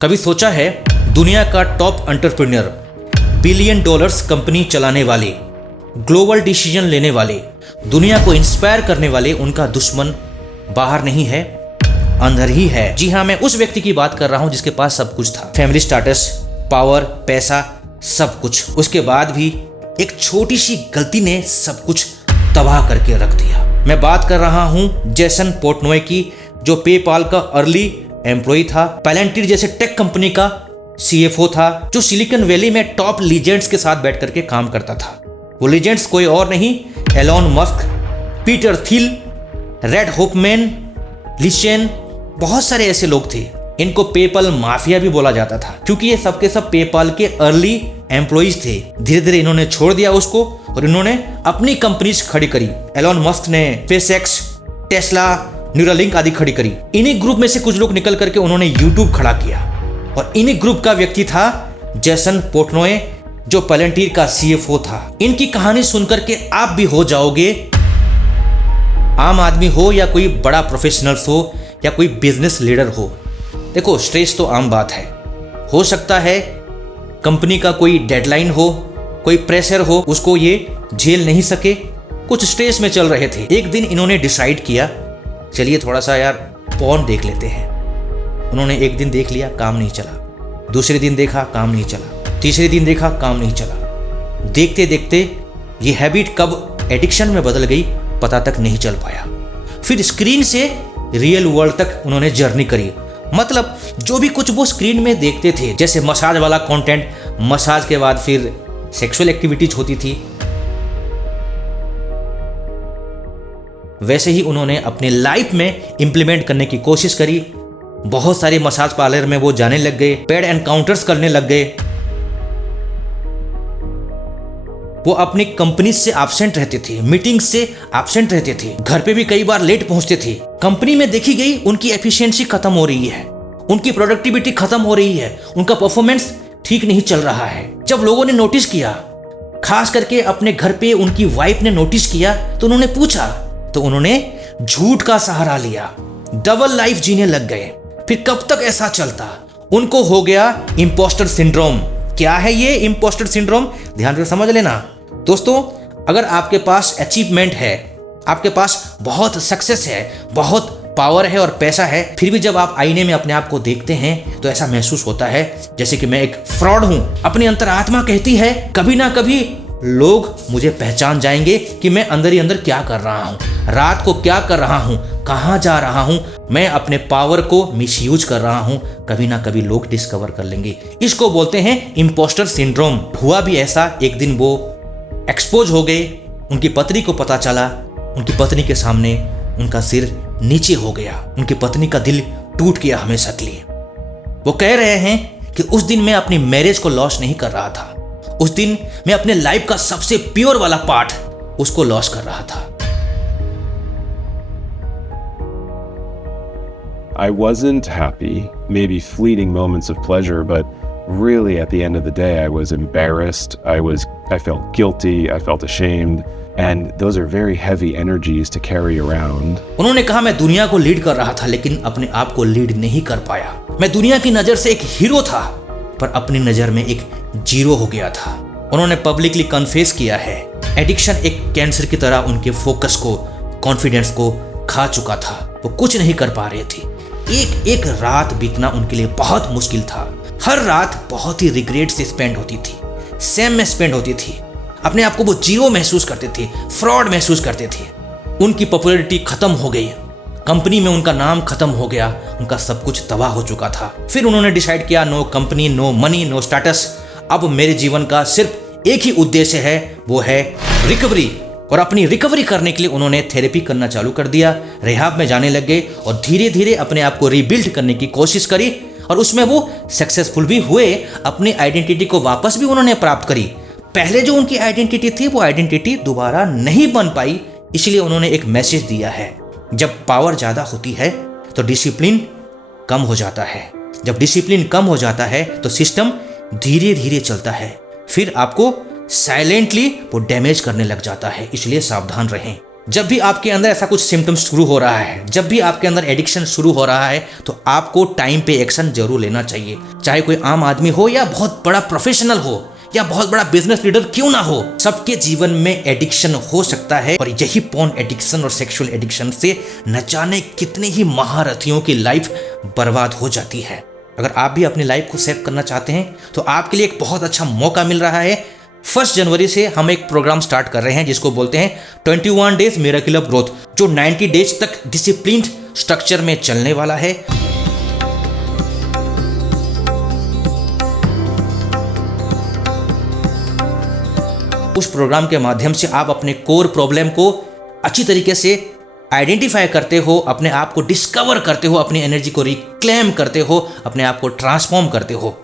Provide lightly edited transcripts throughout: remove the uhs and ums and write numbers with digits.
कभी सोचा है दुनिया का top entrepreneur, billion dollars company चलाने वाले, ग्लोबल डिसीजन लेने वाले, दुनिया को इंस्पायर करने वाले, उनका दुश्मन बाहर नहीं है, अंदर ही है। जी हाँ, मैं उस व्यक्ति की बात कर रहा हूँ जिसके पास सब कुछ था, फैमिली स्टेटस, पावर, पैसा, सब कुछ। उसके बाद भी एक छोटी सी गलती ने सब कुछ तबाह करके रख दिया। मैं बात कर रहा हूँ जेसन पोर्टनोय की, जो पेपाल का अर्ली एम्प्लॉय था, पैलेंटिर जैसे टेक कंपनी का CFO था, जो सिलिकॉन वैली में टॉप लीजेंड्स के साथ बैठ करके काम करता था। वो लीजेंड्स कोई और नहीं, Elon Musk, Peter Thiel, Reid Hoffman, लिशेन, बहुत सारे ऐसे लोग थे। इनको पेपाल माफिया भी बोला जाता था, क्योंकि ये सबके सब पेपाल के अर्ली एम्प्लॉइज थे। धीरे धीरे इन्होंने छोड़ दिया उसको और इन्होंने अपनी कंपनीज खड़ी करी। एलोन मस्क ने स्पेसएक्स, टेस्ला, न्यूरालिंक आदि खड़ी करी। इन्हीं ग्रुप में से कुछ लोग निकल करके उन्होंने यूट्यूब खड़ा किया, और इन्हीं ग्रुप का व्यक्ति था जेसन पोर्टनोय, जो पैलेंटिर का CFO था। इनकी कहानी सुनकर के आप भी हो जाओगे, आम आदमी हो या कोई बड़ा प्रोफेशनल्स हो या कोई बिजनेस लीडर हो। देखो, स्ट्रेस तो आम बात है। हो सकता है कंपनी का कोई डेडलाइन हो, कोई प्रेशर हो, उसको ये झेल नहीं सके, कुछ स्ट्रेस में चल रहे थे। एक दिन इन्होंने डिसाइड किया, चलिए थोड़ा सा यार पॉर्न देख लेते हैं। उन्होंने एक दिन देख लिया, काम नहीं चला। दूसरे दिन देखा, काम नहीं चला। तीसरे दिन देखा, काम नहीं चला। देखते देखते ये हैबिट कब एडिक्शन में बदल गई पता तक नहीं चल पाया। फिर स्क्रीन से रियल वर्ल्ड तक उन्होंने जर्नी करी। मतलब जो भी कुछ वो स्क्रीन में देखते थे, जैसे मसाज वाला कंटेंट, मसाज के बाद फिर सेक्सुअल एक्टिविटीज होती थी, वैसे ही उन्होंने अपनी लाइफ में इंप्लीमेंट करने की कोशिश करी। बहुत सारे मसाज पार्लर में वो जाने लग गए, पेड एनकाउंटर्स करने लग गए। वो अपनी कंपनी से एब्सेंट रहते थे, मीटिंग से एब्सेंट रहते थे, घर पे भी कई बार लेट पहुंचते थे। कंपनी में देखी गई उनकी एफिशिएंसी खत्म हो रही है, उनकी प्रोडक्टिविटी खत्म हो रही है, उनका परफॉर्मेंस ठीक नहीं चल रहा है। जब लोगों ने नोटिस किया, खास करके अपने घर पे उनकी वाइफ ने नोटिस किया, तो उन्होंने पूछा, तो उन्होंने झूठ का सहारा लिया, डबल लाइफ जीने लग गए। फिर कब तक ऐसा चलता? उनको हो गया इंपोस्टर सिंड्रोम। क्या है ये इंपोस्टर सिंड्रोम? ध्यान से समझ लेना दोस्तों। अगर आपके पास अचीवमेंट है, आपके पास बहुत सक्सेस है, बहुत पावर है और पैसा है, फिर भी जब आप आईने में अपने आप को देखते हैं तो ऐसा महसूस होता है जैसे कि मैं एक फ्रॉड हूं। अपनी अंतरात्मा कहती है कभी ना कभी लोग मुझे पहचान जाएंगे कि मैं अंदर ही अंदर क्या कर रहा हूँ, रात को क्या कर रहा हूँ, कहाँ जा रहा हूँ, मैं अपने पावर को मिसयूज कर रहा हूँ, कभी ना कभी लोग डिस्कवर कर लेंगे। इसको बोलते हैं इंपोस्टर सिंड्रोम। हुआ भी ऐसा, एक दिन वो एक्सपोज हो गए, उनकी पत्नी को पता चला, उनकी पत्नी के सामने उनका सिर नीचे हो गया, उनकी पत्नी का दिल टूट गया हमेशा के लिए। वो कह रहे हैं कि उस दिन मैं अपनी मैरिज को लॉस नहीं कर रहा था, उस दिन मैं अपने लाइफ का सबसे प्योर वाला पार्ट उसको लॉस कर रहा था। I wasn't happy, maybe fleeting moments of pleasure, but really at the end of the day I was embarrassed, I felt guilty, I felt ashamed, and those are very heavy energies to carry around. उन्होंने कहा मैं दुनिया को lead कर रहा था लेकिन अपने आप को लीड नहीं कर पाया। मैं दुनिया की नजर से एक हीरो था पर अपनी नजर में एक जीरो हो गया था। उन्होंने पब्लिकली कन्फेस किया है, एडिक्शन एक कैंसर की तरह उनके फोकस को, कॉन्फिडेंस को खा चुका था। वो कुछ नहीं कर पा रहे थे। एक एक रात बीतना उनके लिए बहुत मुश्किल था। हर रात बहुत ही रिग्रेट से स्पेंड होती थी, सेम में स्पेंड होती थी। अपने आप को वो जीरो महसूस करते थे, फ्रॉड महसूस करते थे। उनकी पॉपुलैरिटी खत्म हो गई, कंपनी में उनका नाम खत्म हो गया, उनका सब कुछ तबाह हो चुका था। फिर उन्होंने डिसाइड किया, no company, no money, no status, अब मेरे जीवन का सिर्फ एक ही उद्देश्य है, वो है रिकवरी। और अपनी रिकवरी करने के लिए उन्होंने थेरेपी करना चालू कर दिया, रिहाब में जाने लग गए और धीरे धीरे अपने आप को रीबिल्ड करने की कोशिश करी और उसमें वो सक्सेसफुल भी हुए। अपनी आइडेंटिटी को वापस भी उन्होंने प्राप्त करी। पहले जो उनकी आइडेंटिटी थी वो आइडेंटिटी दोबारा नहीं बन पाई, इसलिए उन्होंने एक मैसेज दिया है, जब पावर ज़्यादा होती है तो डिसिप्लिन कम हो जाता है। जब डिसिप्लिन कम हो जाता है तो सिस्टम धीरे धीरे चलता है, फिर आपको साइलेंटली वो डैमेज करने लग जाता है। इसलिए सावधान रहें। जब भी आपके अंदर ऐसा कुछ सिम्टम्स शुरू हो रहा है, जब भी आपके अंदर एडिक्शन शुरू हो रहा है, तो आपको टाइम पे एक्शन जरूर लेना चाहिए। चाहे कोई आम आदमी हो या बहुत बड़ा प्रोफेशनल हो या बहुत बड़ा बिजनेस लीडर क्यों ना हो, सबके जीवन में एडिक्शन हो सकता है। और यही पॉर्न एडिक्शन और सेक्सुअल एडिक्शन से न जाने कितने ही महारथियों की लाइफ बर्बाद हो जाती है। अगर आप भी अपनी लाइफ को सेव करना चाहते हैं तो आपके लिए एक बहुत अच्छा मौका मिल रहा है। 1 जनवरी से हम एक प्रोग्राम स्टार्ट कर रहे हैं जिसको बोलते हैं 21 डेज मिरेकल ऑफ ग्रोथ, जो 90 डेज तक डिसिप्लिन्ड स्ट्रक्चर में चलने वाला है। उस प्रोग्राम के माध्यम से आप अपने कोर प्रॉब्लम को अच्छी तरीके से आइडेंटिफाई करते हो, अपने आप को डिस्कवर करते हो, अपनी एनर्जी को रिक्लेम करते हो, अपने आप को ट्रांसफॉर्म करते हो।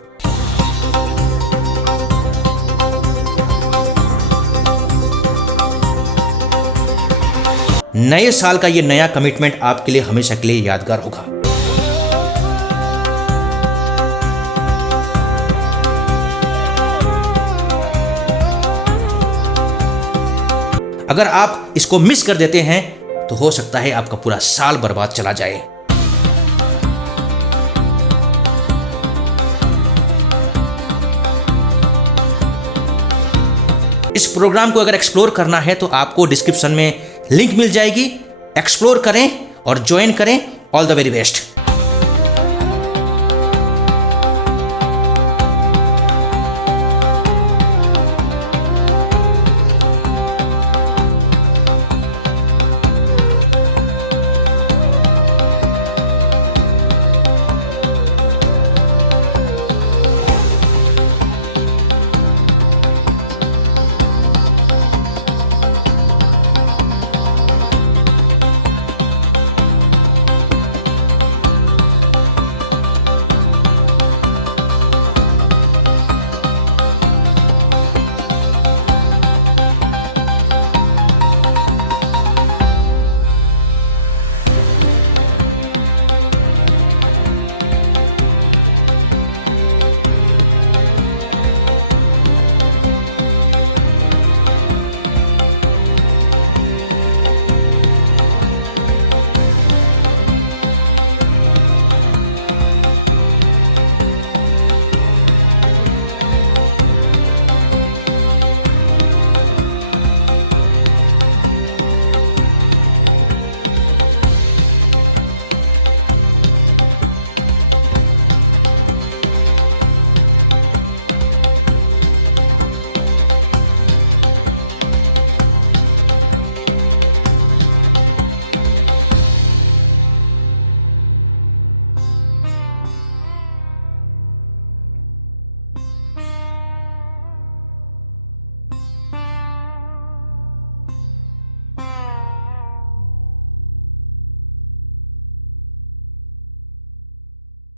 नए साल का ये नया कमिटमेंट आपके लिए हमेशा के लिए यादगार होगा। अगर आप इसको मिस कर देते हैं तो हो सकता है आपका पूरा साल बर्बाद चला जाए। इस प्रोग्राम को अगर एक्सप्लोर करना है तो आपको डिस्क्रिप्शन में लिंक मिल जाएगी, एक्सप्लोर करें और ज्वाइन करें। All the very best.